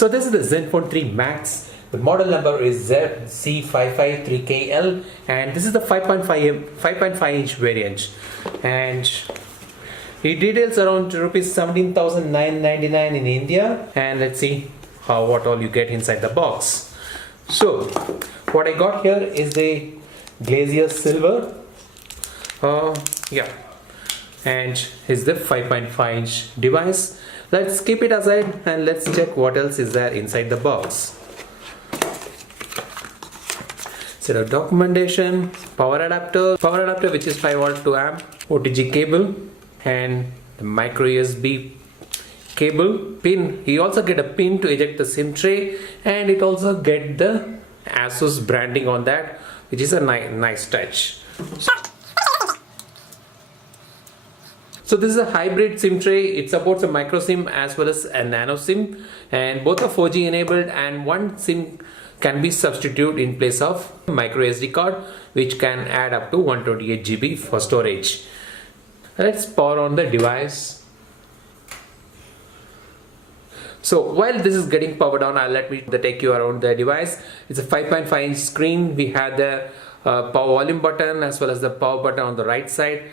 So this is the Zenfone 3 Max. The model number is ZC553KL and this is the 5.5 inch variant, and it details around rupees 17,999 in India. And let's see what all you get inside the box. So what I got here is the Glacier Silver, and is the 5.5 inch device. Let's keep it aside and let's check what else is there inside the box. Set of documentation, power adapter which is 5V 2A, OTG cable, and the micro USB cable pin. You also get a pin to eject the SIM tray, and it also get the Asus branding on that, which is a nice touch. So this is a hybrid SIM tray. It supports a micro SIM as well as a nano SIM, and both are 4G enabled, and one SIM can be substituted in place of micro SD card, which can add up to 128 GB for storage. Let's power on the device. So while this is getting powered on, let me take you around the device. It's a 5.5 inch screen. We have the power volume button as well as the power button on the right side.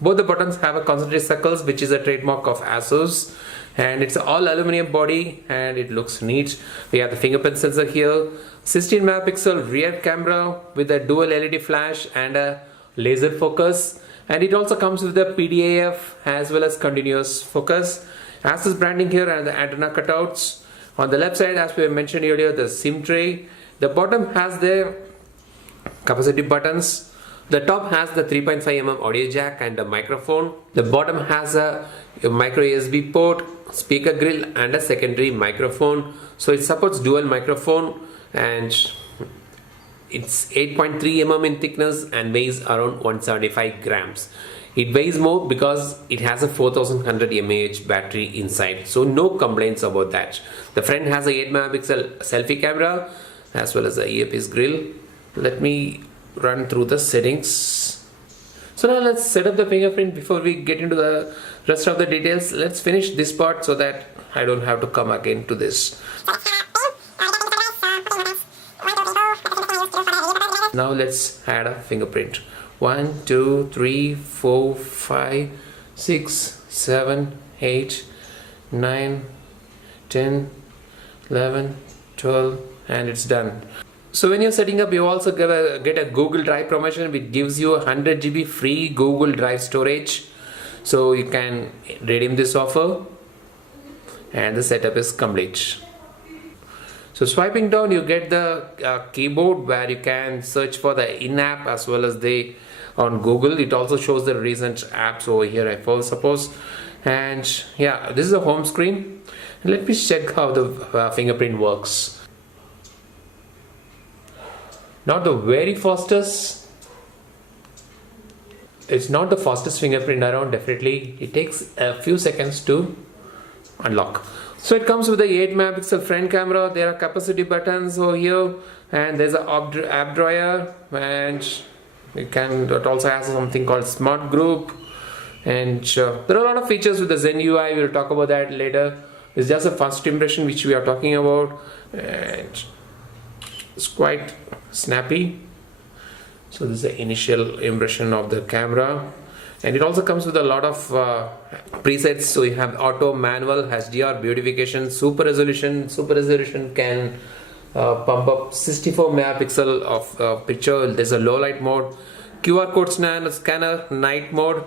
Both the buttons have a concentric circles, which is a trademark of Asus, and it's all aluminum body and it looks neat. We have the fingerprint sensor here, 16 megapixel rear camera with a dual LED flash and a laser focus, and it also comes with the PDAF as well as continuous focus. Asus branding here and the antenna cutouts. On the left side, as we mentioned earlier, the SIM tray. The bottom has the capacitive buttons. The top has the 3.5mm audio jack and a microphone. The bottom has a micro USB port, speaker grill, and a secondary microphone. So it supports dual microphone, and it's 8.3mm in thickness and weighs around 175 grams. It weighs more because it has a 4100 mAh battery inside, so no complaints about that. The front has a 8 megapixel selfie camera as well as a earpiece grill. Let me run through the settings. So now let's set up the fingerprint before we get into the rest of the details. Let's finish this part so that I don't have to come again to this. Now let's add a fingerprint. 1, 2, 3, 4, 5, 6, 7, 8, 9, 10, 11, 12, and it's done. So when you're setting up, you also get a Google Drive promotion, which gives you 100 GB free Google Drive storage. So you can redeem this offer, and the setup is complete. So swiping down, you get the keyboard where you can search for the in-app as well as on Google. It also shows the recent apps over here, I suppose. And yeah, this is the home screen. Let me check how the fingerprint works. Not the very fastest. It's not the fastest fingerprint around, definitely. It takes a few seconds to unlock. So it comes with the 8 megapixel front camera. There are capacitive buttons over here, and there's an app drawer, and it also has something called Smart Group. And there are a lot of features with the Zen UI. We'll talk about that later. It's just a first impression which we are talking about, and it's quite snappy. So this is the initial impression of the camera, and it also comes with a lot of presets. So you have auto, manual, HDR, beautification, super resolution. Super resolution can pump up 64 megapixel of picture. There's a low light mode, QR code scanner, night mode,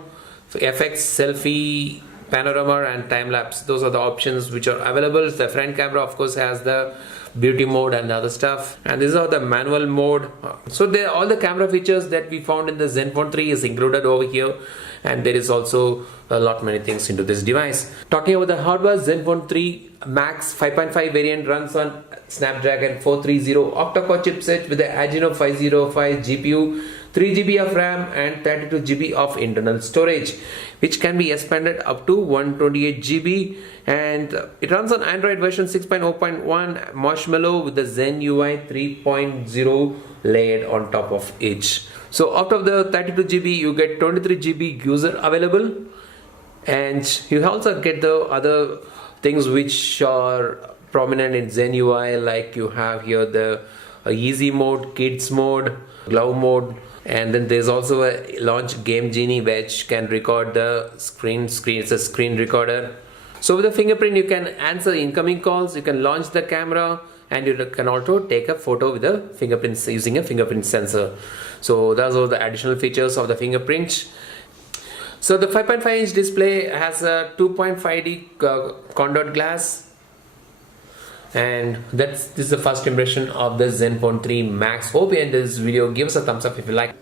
effects, selfie, panorama, and time lapse. Those are the options which are available. The front camera of course has the beauty mode and other stuff, and these are the manual mode. So there all the camera features that we found in the Zenfone 3 is included over here, and there is also a lot many things into this device. Talking about the hardware, Zenfone 3 Max 5.5 variant runs on Snapdragon 430 octa-core chipset with the Adreno 505 GPU, 3 GB of RAM and 32 GB of internal storage, which can be expanded up to 128 GB, and it runs on Android version 6.0.1 Marshmallow with the Zen UI 3.0 layered on top of each. So out of the 32 GB you get 23 GB user available, and you also get the other things which are prominent in Zen UI, like you have here the easy mode, kids mode, glove mode, and then there's also a launch Game Genie which can record the screen. It's a screen recorder. So with the fingerprint you can answer incoming calls, you can launch the camera, and you can also take a photo with the fingerprints using a fingerprint sensor. So those are the additional features of the fingerprint. So the 5.5-inch display has a 2.5D conduit glass, and this is the first impression of the Zenfone 3 Max. Hope you enjoyed this video. Give us a thumbs up if you like.